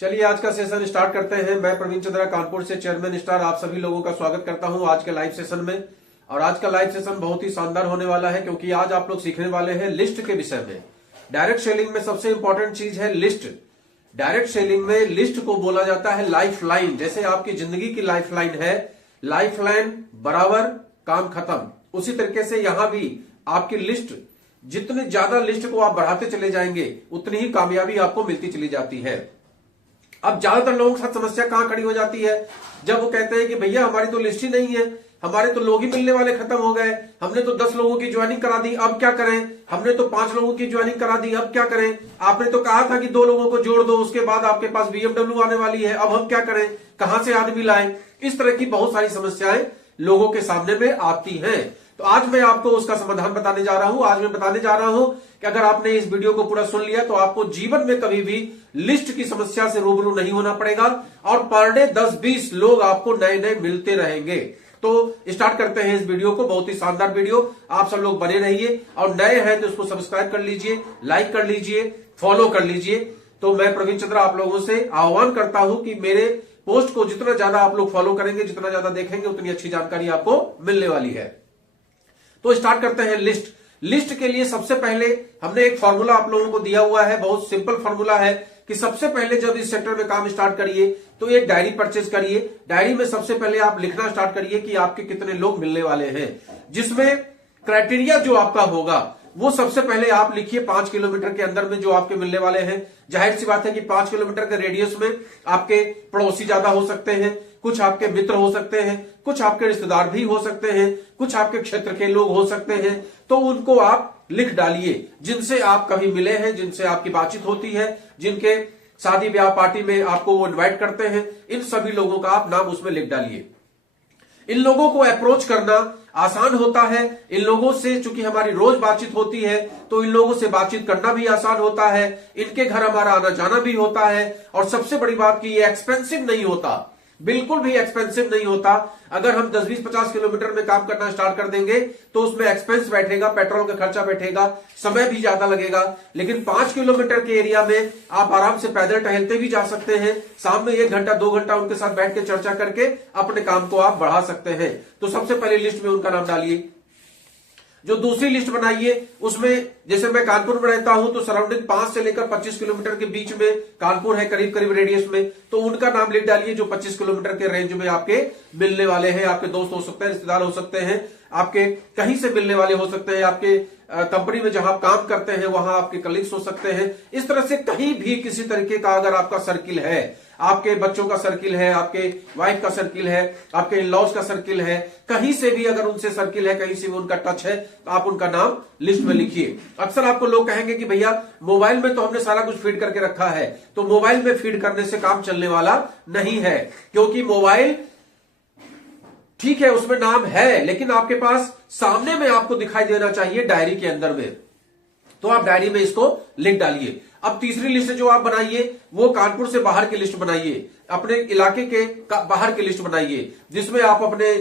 चलिए आज का सेशन स्टार्ट करते हैं। मैं प्रवीण चंद्रा कानपुर से चेयरमैन स्टार आप सभी लोगों का स्वागत करता हूं आज के लाइव सेशन में। और आज का लाइव सेशन बहुत ही शानदार होने वाला है क्योंकि आज आप लोग सीखने वाले हैं लिस्ट के विषय में। डायरेक्ट सेलिंग में सबसे इंपॉर्टेंट चीज है लिस्ट। डायरेक्ट सेलिंग में लिस्ट को बोला जाता है लाइफ लाइन। जैसे आपकी जिंदगी की लाइफ लाइन है, लाइफ लाइन बराबर काम खत्म, उसी तरीके से यहां भी आपकी लिस्ट, जितनी ज्यादा लिस्ट को आप बढ़ाते चले जाएंगे उतनी ही कामयाबी आपको मिलती चली जाती है। अब ज्यादातर लोगों के साथ समस्या कहां खड़ी हो जाती है, जब वो कहते हैं कि भैया हमारी तो लिस्ट ही नहीं है, हमारे तो लोग ही मिलने वाले खत्म हो गए, हमने तो 10 लोगों की ज्वाइनिंग करा दी, अब क्या करें, हमने तो 5 लोगों की ज्वाइनिंग करा दी, अब क्या करें, आपने तो कहा था कि 2 लोगों को जोड़ दो, उसके बाद आपके पास BMW आने वाली है, अब हम क्या करें, कहां से आदमी लाएं। इस तरह की बहुत सारी समस्याएं लोगों के सामने में आती हैं। तो आज मैं आपको उसका समाधान बताने जा रहा हूं। आज मैं बताने जा रहा हूं कि अगर आपने इस वीडियो को पूरा सुन लिया तो आपको जीवन में कभी भी लिस्ट की समस्या से रूबरू नहीं होना पड़ेगा और पर डे 10-20 लोग आपको नए नए मिलते रहेंगे। तो स्टार्ट करते हैं इस वीडियो को। बहुत ही शानदार वीडियो, आप सब लोग बने रहिए और नए हैं तो इसको सब्सक्राइब कर लीजिए, लाइक कर लीजिए, फॉलो कर लीजिए। तो मैं प्रवीण चंद्रा आप लोगों से आह्वान करता हूं कि मेरे पोस्ट को जितना ज्यादा आप लोग फॉलो करेंगे, जितना ज्यादा देखेंगे, उतनी अच्छी जानकारी आपको मिलने वाली है। तो स्टार्ट करते हैं लिस्ट। लिस्ट के लिए सबसे पहले हमने एक फॉर्मूला आप लोगों को दिया हुआ है, बहुत सिंपल फॉर्मूला है कि सबसे पहले जब इस सेक्टर में काम स्टार्ट करिए तो एक डायरी परचेज करिए। डायरी में सबसे पहले आप लिखना स्टार्ट करिए कि आपके कितने लोग मिलने वाले हैं, जिसमें क्राइटेरिया जो आपका होगा वो सबसे पहले आप लिखिए 5 किलोमीटर के अंदर में जो आपके मिलने वाले हैं। जाहिर सी बात है कि 5 किलोमीटर के रेडियस में आपके पड़ोसी ज्यादा हो सकते हैं, कुछ आपके मित्र हो सकते हैं, कुछ आपके रिश्तेदार भी हो सकते हैं, कुछ आपके क्षेत्र के लोग हो सकते हैं। तो उनको आप लिख डालिए जिनसे आप कभी मिले हैं, जिनसे आपकी बातचीत होती है, जिनके शादी ब्याह पार्टी में आपको वो इन्वाइट करते हैं, इन सभी लोगों का आप नाम उसमें लिख डालिए। इन लोगों को अप्रोच करना आसान होता है। इन लोगों से चूंकि हमारी रोज बातचीत होती है तो इन लोगों से बातचीत करना भी आसान होता है। इनके घर हमारा आना जाना भी होता है और सबसे बड़ी बात कि ये एक्सपेंसिव नहीं होता, बिल्कुल भी एक्सपेंसिव नहीं होता। अगर हम 10, 20, 50 किलोमीटर में काम करना स्टार्ट कर देंगे तो उसमें एक्सपेंस बैठेगा, पेट्रोल का खर्चा बैठेगा, समय भी ज्यादा लगेगा। लेकिन 5 किलोमीटर के एरिया में आप आराम से पैदल टहलते भी जा सकते हैं। शाम में 1 घंटा 2 घंटा उनके साथ बैठ के चर्चा करके अपने काम को आप बढ़ा सकते हैं। तो सबसे पहले लिस्ट में उनका नाम डालिए। जो दूसरी लिस्ट बनाइए उसमें, जैसे मैं कानपुर में रहता हूं तो सराउंडिंग 5 से लेकर 25 किलोमीटर के बीच में कानपुर है, करीब करीब रेडियस में, तो उनका नाम लिख डालिए जो 25 किलोमीटर के रेंज में आपके मिलने वाले हैं। आपके दोस्त हो सकते हैं, रिश्तेदार हो सकते हैं, आपके कहीं से मिलने वाले हो सकते हैं, आपके कंपनी में जहां आप काम करते हैं वहां आपके कलीग्स हो सकते हैं। इस तरह से कहीं भी किसी तरीके का अगर आपका सर्किल है, आपके बच्चों का सर्किल है, आपके वाइफ का सर्किल है, आपके इन-लॉज का सर्किल है, कहीं से भी अगर उनसे सर्किल है, कहीं से भी उनका टच है, तो आप उनका नाम लिस्ट में लिखिए। अक्सर आपको लोग कहेंगे कि भैया मोबाइल में तो हमने सारा कुछ फीड करके रखा है। तो मोबाइल में फीड करने से काम चलने वाला नहीं है, क्योंकि मोबाइल ठीक है उसमें नाम है लेकिन आपके पास सामने में आपको दिखाई देना चाहिए डायरी के अंदर में। तो आप डायरी में इसको लिख डालिए। अब तीसरी लिस्ट जो आप बनाइए वो कानपुर से बाहर की लिस्ट बनाइए, अपने इलाके के बाहर की लिस्ट बनाइए, जिसमें आप अपने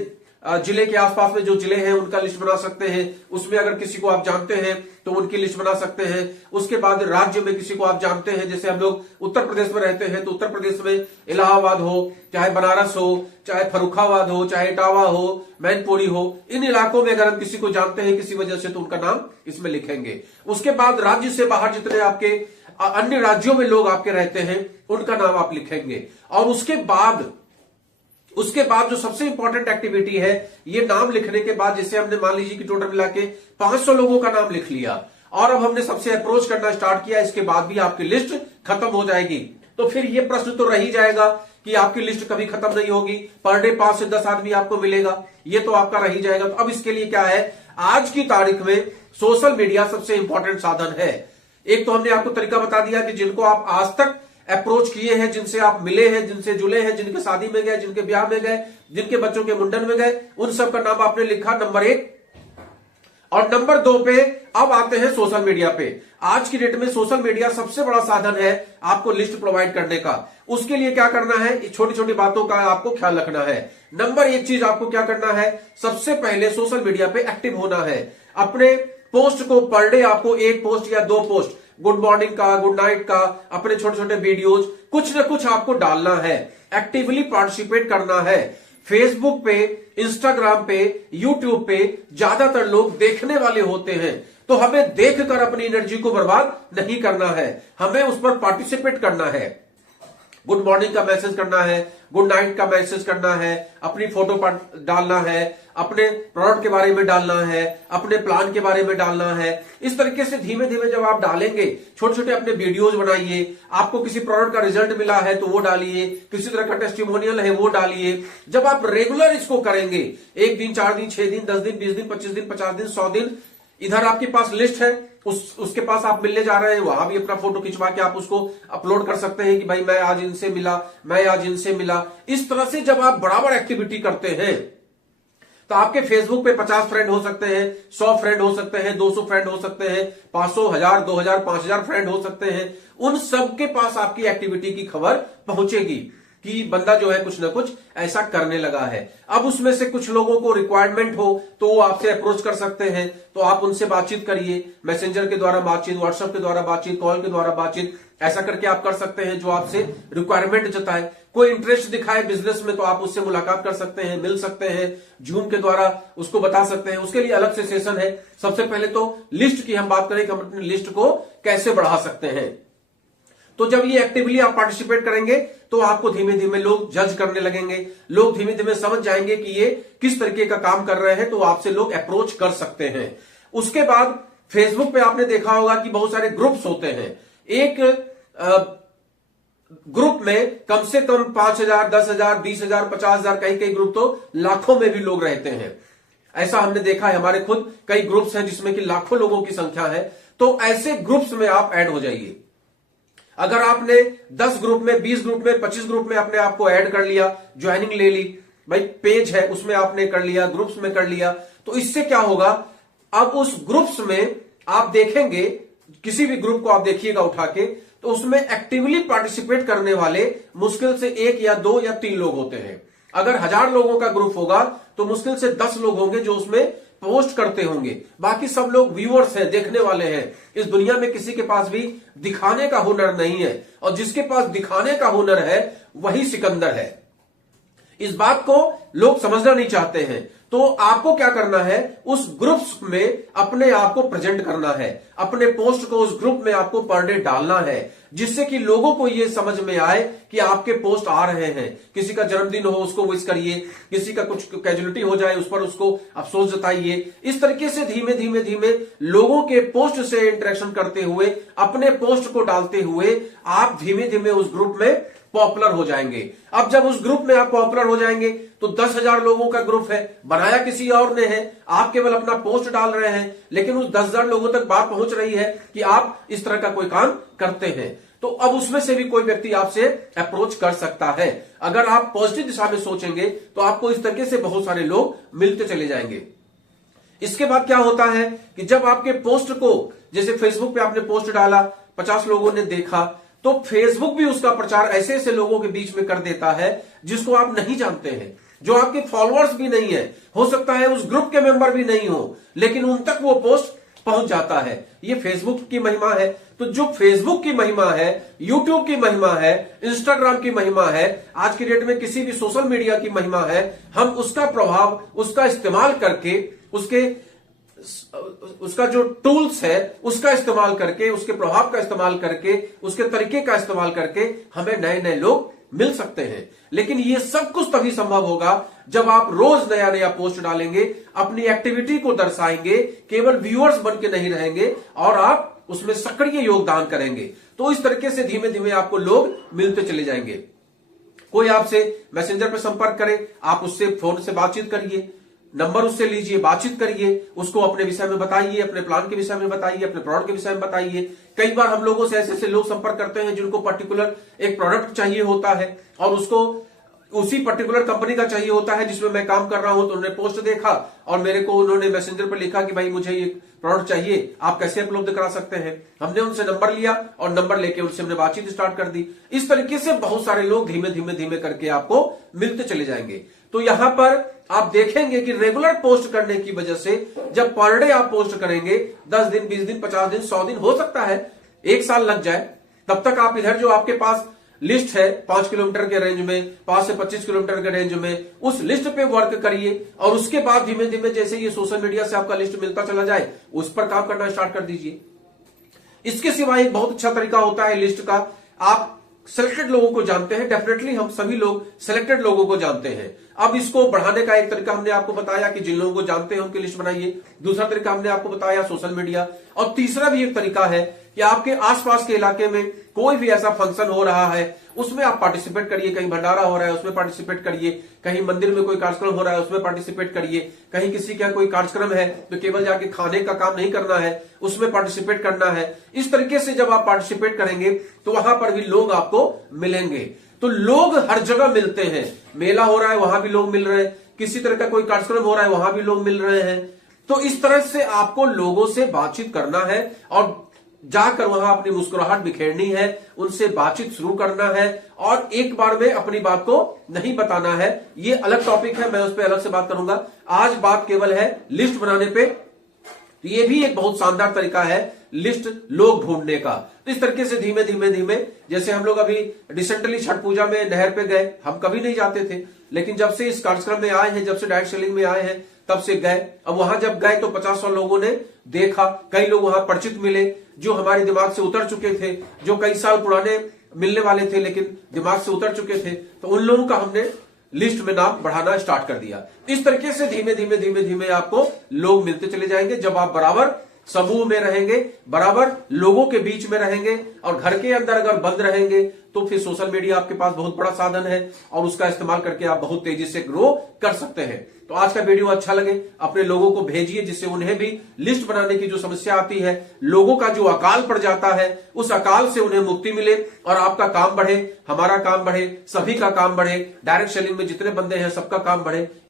जिले के आसपास में जो जिले हैं उनका लिस्ट बना सकते हैं। उसमें अगर किसी को आप जानते हैं तो उनकी लिस्ट बना सकते हैं। उसके बाद राज्य में किसी को आप जानते हैं, जैसे हम लोग उत्तर प्रदेश में रहते हैं तो उत्तर प्रदेश में इलाहाबाद हो, चाहे बनारस हो, चाहे फर्रुखाबाद हो, चाहे इटावा हो, मैनपुरी हो, इन इलाकों में अगर हम किसी को जानते हैं किसी वजह से तो उनका नाम इसमें लिखेंगे। उसके बाद राज्य से बाहर जितने आपके अन्य राज्यों में लोग आपके रहते हैं उनका नाम आप लिखेंगे। और उसके बाद जो सबसे इंपॉर्टेंट एक्टिविटी है, ये नाम लिखने के बाद जैसे हमने मान लीजिए कि टोटल मिला के 500 लोगों का नाम लिख लिया और अब हमने सबसे अप्रोच करना स्टार्ट किया, इसके बाद भी आपकी लिस्ट खत्म हो जाएगी। तो फिर ये प्रश्न तो रह ही जाएगा कि आपकी लिस्ट कभी खत्म नहीं होगी, पर डे 5 से 10 आदमी आपको मिलेगा, ये तो आपका रह ही जाएगा। तो अब इसके लिए क्या है, आज की तारीख में सोशल मीडिया सबसे इंपॉर्टेंट साधन है। एक तो हमने आपको तरीका बता दिया कि जिनको आप आज तक अप्रोच किए हैं, जिनसे आप मिले हैं, जिनसे जुड़े हैं, जिनके शादी में गए, जिनके ब्याह में गए, जिनके बच्चों के मुंडन में गए, उन सब का नाम आपने लिखा नंबर 1। और नंबर 2 पे अब आते हैं सोशल मीडिया पे। आज की डेट में सोशल मीडिया सबसे बड़ा साधन है आपको लिस्ट प्रोवाइड करने का। उसके लिए क्या करना है, छोटी छोटी बातों का आपको ख्याल रखना है। नंबर 1 चीज आपको क्या करना है, सबसे पहले सोशल मीडिया पे एक्टिव होना है। अपने पोस्ट को पर डे आपको 1 पोस्ट या 2 पोस्ट गुड मॉर्निंग का, गुड नाइट का, अपने छोटे छोटे वीडियोज, कुछ ना कुछ आपको डालना है, एक्टिवली पार्टिसिपेट करना है। फेसबुक पे, इंस्टाग्राम पे, यूट्यूब पे ज्यादातर लोग देखने वाले होते हैं, तो हमें देखकर अपनी एनर्जी को बर्बाद नहीं करना है, हमें उस पर पार्टिसिपेट करना है। गुड मॉर्निंग का मैसेज करना है, गुड नाइट का मैसेज करना है, अपनी फोटो डालना है, अपने प्रोडक्ट के बारे में डालना है, अपने प्लान के बारे में डालना है। इस तरीके से धीमे धीमे जब आप डालेंगे, छोटे छोटे अपने वीडियोज बनाइए, आपको किसी प्रोडक्ट का रिजल्ट मिला है तो वो डालिए, किसी तरह का टेस्टिमोनियल है वो डालिए। जब आप रेगुलर इसको करेंगे, 1 दिन, 4 दिन, 6 दिन, 10 दिन, 20 दिन, 25 दिन, 50 दिन, 100 दिन, इधर आपके पास लिस्ट है, उसके पास आप मिलने जा रहे हैं, वहां भी अपना फोटो खिंचवा के आप उसको अपलोड कर सकते हैं कि भाई मैं आज इनसे मिला, मैं आज इनसे मिला। इस तरह से जब आप बराबर एक्टिविटी करते हैं तो आपके फेसबुक पे 50 फ्रेंड हो सकते हैं, 100 फ्रेंड हो सकते हैं, 200 फ्रेंड हो सकते हैं, 500, 1000, 2000, 5000 फ्रेंड हो सकते हैं। उन सबके पास आपकी एक्टिविटी की खबर पहुंचेगी कि बंदा जो है कुछ ना कुछ ऐसा करने लगा है। अब उसमें से कुछ लोगों को रिक्वायरमेंट हो तो वो आपसे अप्रोच कर सकते हैं, तो आप उनसे बातचीत करिए, मैसेंजर के द्वारा बातचीत, व्हाट्सएप के द्वारा बातचीत, कॉल के द्वारा बातचीत, ऐसा करके आप कर सकते हैं जो आपसे रिक्वायरमेंट जताए। कोई इंटरेस्ट दिखाए बिजनेस में तो आप उससे मुलाकात कर सकते हैं, मिल सकते हैं, जूम के द्वारा उसको बता सकते हैं। उसके लिए अलग से सेशन है। सबसे पहले तो लिस्ट की हम बात करें कि हम अपनी लिस्ट को कैसे बढ़ा सकते हैं। तो जब ये एक्टिवली आप पार्टिसिपेट करेंगे तो आपको धीमे धीमे लोग जज करने लगेंगे, लोग धीमे धीमे समझ जाएंगे कि ये किस तरीके का काम कर रहे हैं, तो आपसे लोग अप्रोच कर सकते हैं। उसके बाद फेसबुक पे आपने देखा होगा कि बहुत सारे ग्रुप्स होते हैं। एक ग्रुप में कम से कम 5000, 10,000, 20,000, 50,000, कई ग्रुप तो लाखों में भी लोग रहते हैं। ऐसा हमने देखा है, हमारे खुद कई ग्रुप्स हैं जिसमें कि लाखों लोगों की संख्या है। तो ऐसे ग्रुप्स में आप ऐड हो जाइए। अगर आपने 10 ग्रुप में, 20 ग्रुप में, 25 ग्रुप में अपने आप को ऐड कर लिया, ज्वाइनिंग ले ली, भाई पेज है उसमें आपने कर लिया, ग्रुप्स में कर लिया, तो इससे क्या होगा, अब उस ग्रुप्स में आप देखेंगे, किसी भी ग्रुप को आप देखिएगा उठा के, तो उसमें एक्टिवली पार्टिसिपेट करने वाले मुश्किल से 1 या 2 या 3 लोग होते हैं। अगर 1000 लोगों का ग्रुप होगा तो मुश्किल से 10 लोग होंगे जो उसमें पोस्ट करते होंगे, बाकी सब लोग व्यूअर्स हैं, देखने वाले हैं। इस दुनिया में किसी के पास भी दिखाने का हुनर नहीं है, और जिसके पास दिखाने का हुनर है वही सिकंदर है। इस बात को लोग समझना नहीं चाहते हैं। तो आपको क्या करना है, उस ग्रुप्स में अपने आप को प्रेजेंट करना है, अपने पोस्ट को उस ग्रुप में आपको पर डे डालना है, जिससे कि लोगों को यह समझ में आए कि आपके पोस्ट आ रहे हैं। किसी का जन्मदिन हो उसको विश करिए, किसी का कुछ कैजुअलिटी हो जाए उस पर उसको अफसोस जताइए। इस तरीके से धीमे धीमे धीमे लोगों के पोस्ट से इंटरेक्शन करते हुए, अपने पोस्ट को डालते हुए आप धीमे धीमे उस ग्रुप में पॉपुलर हो जाएंगे। अब जब उस ग्रुप में आप पॉपुलर हो जाएंगे तो 10,000 लोगों का ग्रुप है, बनाया किसी और ने है, आप केवल अपना पोस्ट डाल रहे हैं, लेकिन उस 10,000 लोगों तक बात पहुंच रही है कि आप इस तरह का कोई काम करते हैं। तो अब उसमें से भी कोई व्यक्ति आपसे अप्रोच कर सकता है। अगर आप पॉजिटिव दिशा में सोचेंगे तो आपको इस तरीके से बहुत सारे लोग मिलते चले जाएंगे। इसके बाद क्या होता है कि जब आपके पोस्ट को, जैसे फेसबुक पे आपने पोस्ट डाला, 50 लोगों ने देखा, तो फेसबुक भी उसका प्रचार ऐसे ऐसे लोगों के बीच में कर देता है जिसको आप नहीं जानते हैं, जो आपके फॉलोअर्स भी नहीं है, हो सकता है उस ग्रुप के मेंबर भी नहीं हो, लेकिन उन तक वो पोस्ट पहुंच जाता है। ये फेसबुक की महिमा है। तो जो फेसबुक की महिमा है, यूट्यूब की महिमा है, इंस्टाग्राम की महिमा है, आज की डेट में किसी भी सोशल मीडिया की महिमा है, हम उसका प्रभाव, उसका इस्तेमाल करके, उसका जो टूल्स है उसका इस्तेमाल करके, उसके प्रभाव का इस्तेमाल करके, उसके तरीके का इस्तेमाल करके हमें नए नए लोग मिल सकते हैं। लेकिन ये सब कुछ तभी संभव होगा जब आप रोज नया नया पोस्ट डालेंगे, अपनी एक्टिविटी को दर्शाएंगे, केवल व्यूअर्स बन के नहीं रहेंगे और आप उसमें सक्रिय योगदान करेंगे। तो इस तरीके से धीमे धीमे आपको लोग मिलते चले जाएंगे। कोई आपसे मैसेंजर पर संपर्क करे, आप उससे फोन से बातचीत करिए, नंबर उससे लीजिए, बातचीत करिए, उसको अपने विषय में बताइए, अपने प्लान के विषय में बताइए, अपने प्रोडक्ट के विषय में बताइए। कई बार हम लोगों से ऐसे ऐसे लोग संपर्क करते हैं जिनको पर्टिकुलर एक प्रोडक्ट चाहिए होता है और उसको उसी पर्टिकुलर कंपनी का चाहिए होता है जिसमें मैं काम कर रहा हूं। तो उन्होंने पोस्ट देखा और मेरे को उन्होंने मैसेंजर पर लिखा कि भाई मुझे ये प्रोडक्ट चाहिए, आप कैसे उपलब्ध करा सकते हैं। हमने उनसे नंबर लिया और नंबर लेके उनसे हमने बातचीत स्टार्ट कर दी। इस तरीके से बहुत सारे लोग धीमे धीमे धीमे करके आपको मिलते चले जाएंगे। तो यहां पर आप देखेंगे कि रेगुलर पोस्ट करने की वजह से जब पर डे आप पोस्ट करेंगे, 10 दिन, 20 दिन, 50 दिन, 100 दिन, हो सकता है 1 साल लग जाए, तब तक आप इधर जो आपके पास लिस्ट है 5 किलोमीटर के रेंज में, 5 से 25 किलोमीटर के रेंज में, उस लिस्ट पे वर्क करिए और उसके बाद धीमे धीमे जैसे ये सोशल मीडिया से आपका लिस्ट मिलता चला जाए उस पर काम करना स्टार्ट कर दीजिए। इसके सिवा एक बहुत अच्छा तरीका होता है लिस्ट का, आप सिलेक्टेड लोगों को जानते हैं, डेफिनेटली हम सभी लोग सिलेक्टेड लोगों को जानते हैं। अब इसको बढ़ाने का एक तरीका हमने आपको बताया कि जिन लोगों को जानते हैं उनकी लिस्ट बनाइए, दूसरा तरीका हमने आपको बताया सोशल मीडिया, और तीसरा भी एक तरीका है कि आपके आसपास के इलाके में कोई भी ऐसा फंक्शन हो रहा है उसमें आप पार्टिसिपेट करिए, कहीं भंडारा हो रहा है उसमें पार्टिसिपेट करिए, कहीं मंदिर में कोई कार्यक्रम हो रहा है उसमें पार्टिसिपेट करिए, कहीं किसी का कोई कार्यक्रम है तो केवल जाके खाने का काम नहीं करना है, उसमें पार्टिसिपेट करना है। इस तरीके से जब आप पार्टिसिपेट करेंगे तो वहां पर भी लोग आपको मिलेंगे। तो लोग हर जगह मिलते हैं, मेला हो रहा है वहां भी लोग मिल रहे हैं, किसी तरह का कोई कार्यक्रम हो रहा है वहां भी लोग मिल रहे हैं। तो इस तरह से आपको लोगों से बातचीत करना है और जाकर वहां अपनी मुस्कुराहट बिखेरनी है, उनसे बातचीत शुरू करना है और एक बार में अपनी बात को नहीं बताना है। ये अलग टॉपिक है, मैं उस पर अलग से बात करूंगा। आज बात केवल है लिस्ट बनाने पे। तो ये भी एक बहुत शानदार तरीका है लिस्ट लोग ढूंढने का। तो इस तरीके से धीमे धीमे धीमे, जैसे हम लोग अभी रिसेंटली छठ पूजा में नहर पे गए, हम कभी नहीं जाते थे, लेकिन जब से इस कार्यक्रम में आए हैं, जब से डायरेक्ट सेलिंग में आए हैं तब से गए। अब वहां जब गए तो 50-100 लोगों ने देखा, कई लोग वहां परिचित मिले जो हमारे दिमाग से उतर चुके थे, जो कई साल पुराने मिलने वाले थे लेकिन दिमाग से उतर चुके थे, तो उन लोगों का हमने लिस्ट में नाम बढ़ाना स्टार्ट कर दिया। इस तरीके से धीमे धीमे धीमे धीमे आपको लोग मिलते चले जाएंगे। जब आप बराबर समूह में रहेंगे, बराबर लोगों के बीच में रहेंगे और घर के अंदर अगर बंद रहेंगे तो फिर सोशल मीडिया आपके पास बहुत बड़ा साधन है और उसका इस्तेमाल करके आप बहुत तेजी से ग्रो कर सकते हैं। तो आज का वीडियो अच्छा लगे अपने लोगों को भेजिए, जिससे उन्हें भी लिस्ट बनाने की जो समस्या आती है, लोगों का जो अकाल पड़ जाता है, उस अकाल से उन्हें मुक्ति मिले और आपका काम बढ़े, हमारा काम बढ़े, सभी का काम बढ़े, डायरेक्ट सेलिंग में जितने बंदे हैं सबका काम बढ़े।